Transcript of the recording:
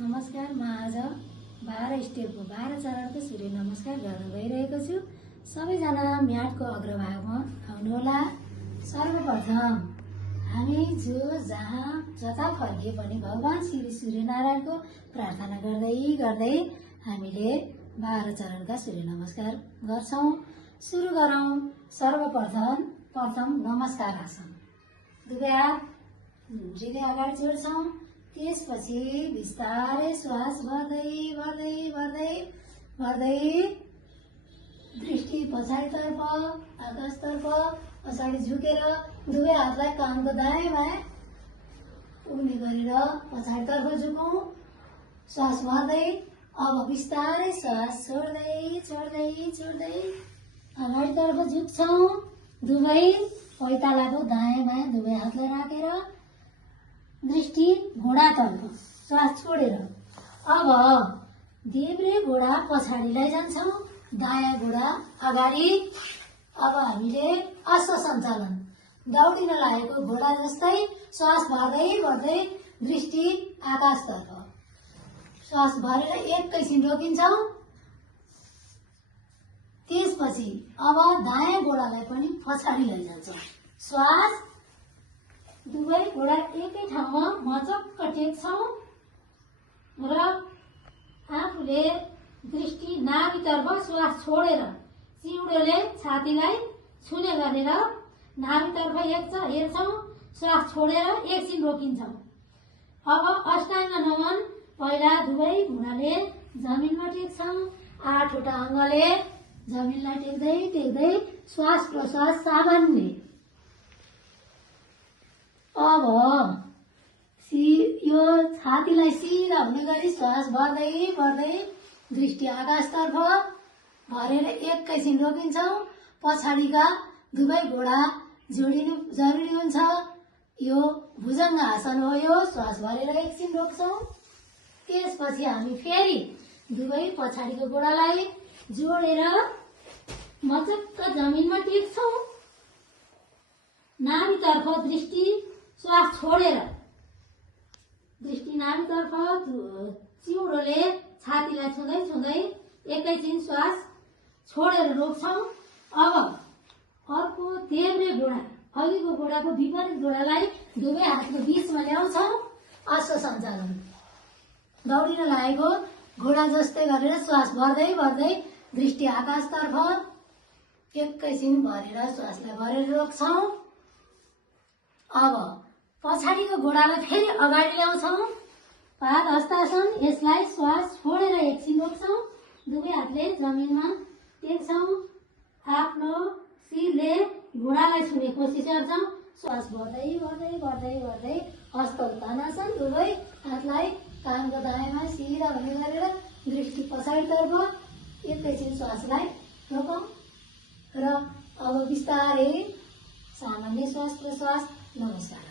नमस्कार। म आज 12 स्टेपको 12 चरणको सूर्य नमस्कार गर्न गइरहेको छु। सबैजना म्याटको अग्रभागमा आउनुहोला। सर्वप्रथम हामी जहाँ जता फर्किए पनि भगवान श्री सूर्यनारायणको प्रार्थना गर्दै गर्दै हामीले 12 चरणका सूर्य नमस्कार गर्छौं। सुरु गरौं। सर्वप्रथम नमस्कार आसन। दुवै हात हृदय अगाडि जोड्छौं। त्यसपछि बिस्तारै श्वास भर्दै भर्दै भर्दै भर्दै दृष्टि पछाडितर्फ आकाशतर्फ पछाडि झुकेर दुवै हातलाई कानको दायाँ बायाँ पुग्ने गरेर पछाडितर्फ झुकौं। श्वास भर्दै अब बिस्तारै श्वास छोड्दै छोड्दै छोड्दै अगाडितर्फ झुक्छौं। दुवै पैतालाको दायाँ बायाँ दुवै हातलाई राखेर दृष्टि घुँडातर्फ श्वास छोडेर अब देब्रे घुँडा पछाडि लैजान्छौं, दायाँ घुँडा अगाडि। अब हामीले अश्व सञ्चालन दौडिन लागेको घोडा जस्तै श्वास भर्दै भर्दै दृष्टि आकाशतर्फ श्वास भरेर एकैछिन रोकिन्छौं। त्यसपछि अब दायाँ घुँडालाई पनि पछाडि लैजान्छौं। श्वास दुवै घुँडा एकै ठाउँमा मचक्क टेक्छौं र आफूले दृष्टि नाभितर्फ श्वास छोडेर चिउडोले छातीलाई छुने गरेर नाभितर्फ हेर्छौं। श्वास छोडेर एकछिन रोकिन्छौं। अब अष्टाङ्ग नमन पहिला दुवै घुँडाले जमिनमा टेक्छौं। 8वटा अङ्गले जमिनलाई टेक्दै टेक्दै श्वास प्रश्वास सामान्य। अब यो छातीलाई सिधा हुने गरी श्वास भर्दै भर्दै दृष्टि आकाशतर्फ भरेर एकैछिन रोकिन्छौं। पछाडिका दुवै घुँडा जोडिनु जरुरी हुन्छ। यो भुजङ्ग आसन हो। यो श्वास भरेर एकछिन रोक्छौं। त्यसपछि हामी फेरि दुवै पछाडिको घुँडालाई जोडेर मचक्क जमिनमा टेक्छौं। नाभितर्फ दृष्टि श्वास छोडेर दृष्टि नाभितर्फ चिउडोले छातीलाई छुँदै छुँदै एकैछिन श्वास छोडेर रोक्छौं। अब अर्को देब्रे घुँडा अघिको घुँडाको विपरीत घुँडालाई दुवै हातको बीचमा ल्याउँछौं। अश्व सञ्चालन दौडिन लागेको घुँडा जस्तै गरेर श्वास भर्दै भर्दै दृष्टि आकाशतर्फ एकैछिन भरेर श्वासलाई भरेर रोक्छौं। अब पछाडिको घुँडालाई फेरि अगाडि ल्याउँछौं। पाद हस्तासन। यसलाई श्वास छोडेर एकछिन रोक्छौं। दुवै हातले जमिनमा टेक्छौं। आफ्नो शिरले घुँडालाई छुने कोसिस गर्छौं। श्वास भर्दै भर्दै भर्दै भर्दै हस्त उत्तानासन। दुवै हातलाई कानको दायाँमा सिधा हुने गरेर दृष्टि पछाडितर्फ एकैछिन श्वासलाई रोकौं र अब बिस्तारै सामान्य श्वास प्रश्वास। नमस्कार।